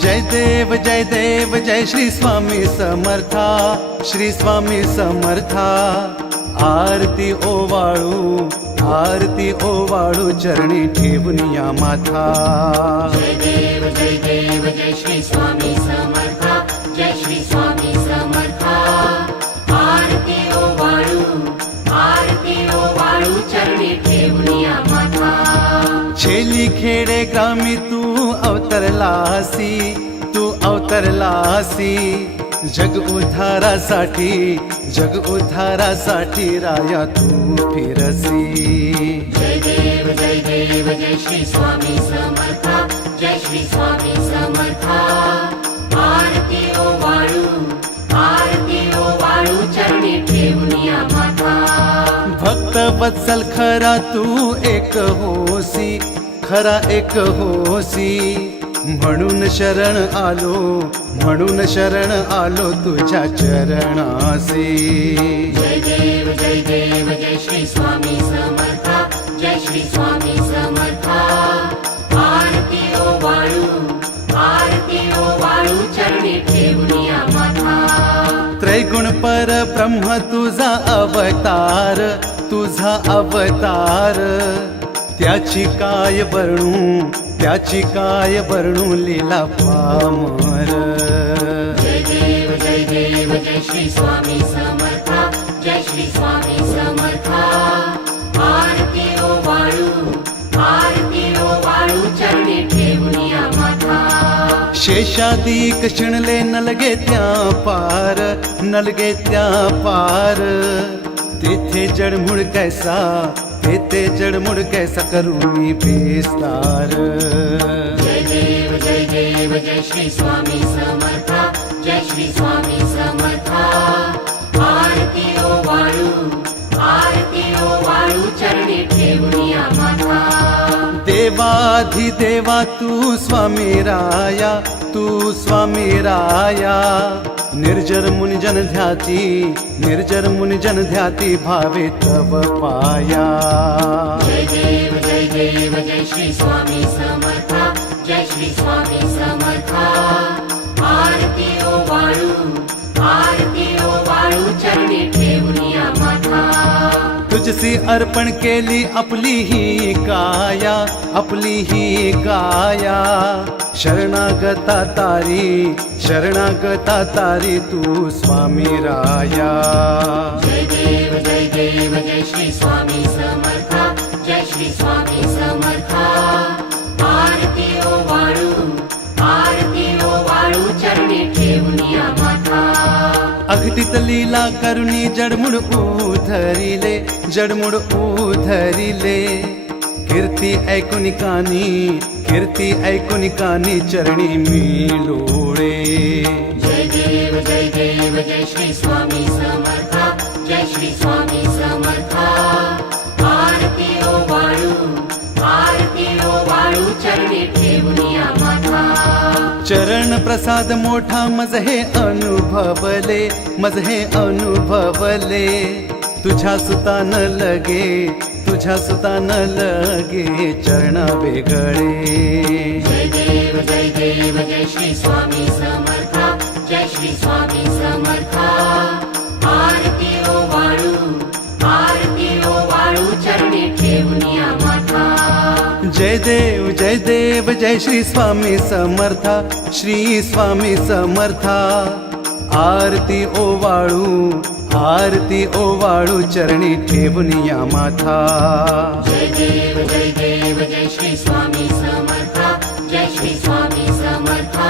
जय देव जय श्री स्वामी समर्था, श्री स्वामी समर्था। आरती ओवाळू चरणी ठेवून या माथा। जय देव जय श्री स्वामी समर्था, जय श्री स्वामी समर्था। आरती ओवाळू चरणी ठेवून या माथा। छेली खेडे ग्रामी तू अवतरलासी, जग उद्धारासाठी राया तू फिरसी। जय देव जय श्री स्वामी समर्था, जय श्री स्वामी समर्था। आरती ओवाळू चरणी ठेवून या माथा। भक्त वत्सल खरा तू एक होसी, म्हणून शरण आलो तुझ्या चरणासी। जय देव जय श्री स्वामी समर्था, जय श्री स्वामी समर्था। आरती ओवाळू चरणी ठेवून या माथा। त्रैगुण पर ब्रह्म तुझा अवतार, त्याची काय वर्णू लीला पामर। जय देव जय श्री स्वामी समर्था, जय श्री स्वामी समर्था। आरती ओवाळू चरणी ठेवून या माथा। शेषादिक शिणले नलगे त्या पार, तेथे जडमुड कैसा करूनी बेस्तार। जय देव जय श्री स्वामी समर्था, जय श्री स्वामी समर्था। आरती ओवाळू चरणी ठेवून या माथा। देवाधिदेवा तू स्वामी राया, निर्जर मुनिजन ध्याती भावे तव पाया। जय देव जय श्री स्वामी समर्था, जय श्री स्वामी समर्था। आरती ओवाळू चरणी ठेवून या माथा। तुझसी अर्पण केली आपली ही काया, शरणागता तारी तू स्वामी राया। जय देव जय श्री स्वामी समर्था, जय श्री स्वामी समर्था। आरती ओवाळू चरणी ठेवून या माथा। अघटित लीला करुणी जडमुड उधरिले, कीर्ती ऐकुनिकानी चरणी मिलोळे। जय देव जय श्री स्वामी समर्था, जय श्री स्वामी समर्था। आरती ओवाळू चरणी ठेवून या माथा। चरण प्रसाद मोठा मज हे अनुभवले, तुझ्या सुतान लगे चरण वेगळे। जय देव जय श्री स्वामी समर्था, जय श्री स्वामी समर्था। आरती ओवाळू चरणी ठेवून या माथा। जय देव जय श्री स्वामी समर्था, श्री स्वामी समर्था। आरती ओवाळू चरणी ठेवून या माथा। जय देव जय श्री स्वामी समर्था, जय श्री स्वामी समर्था।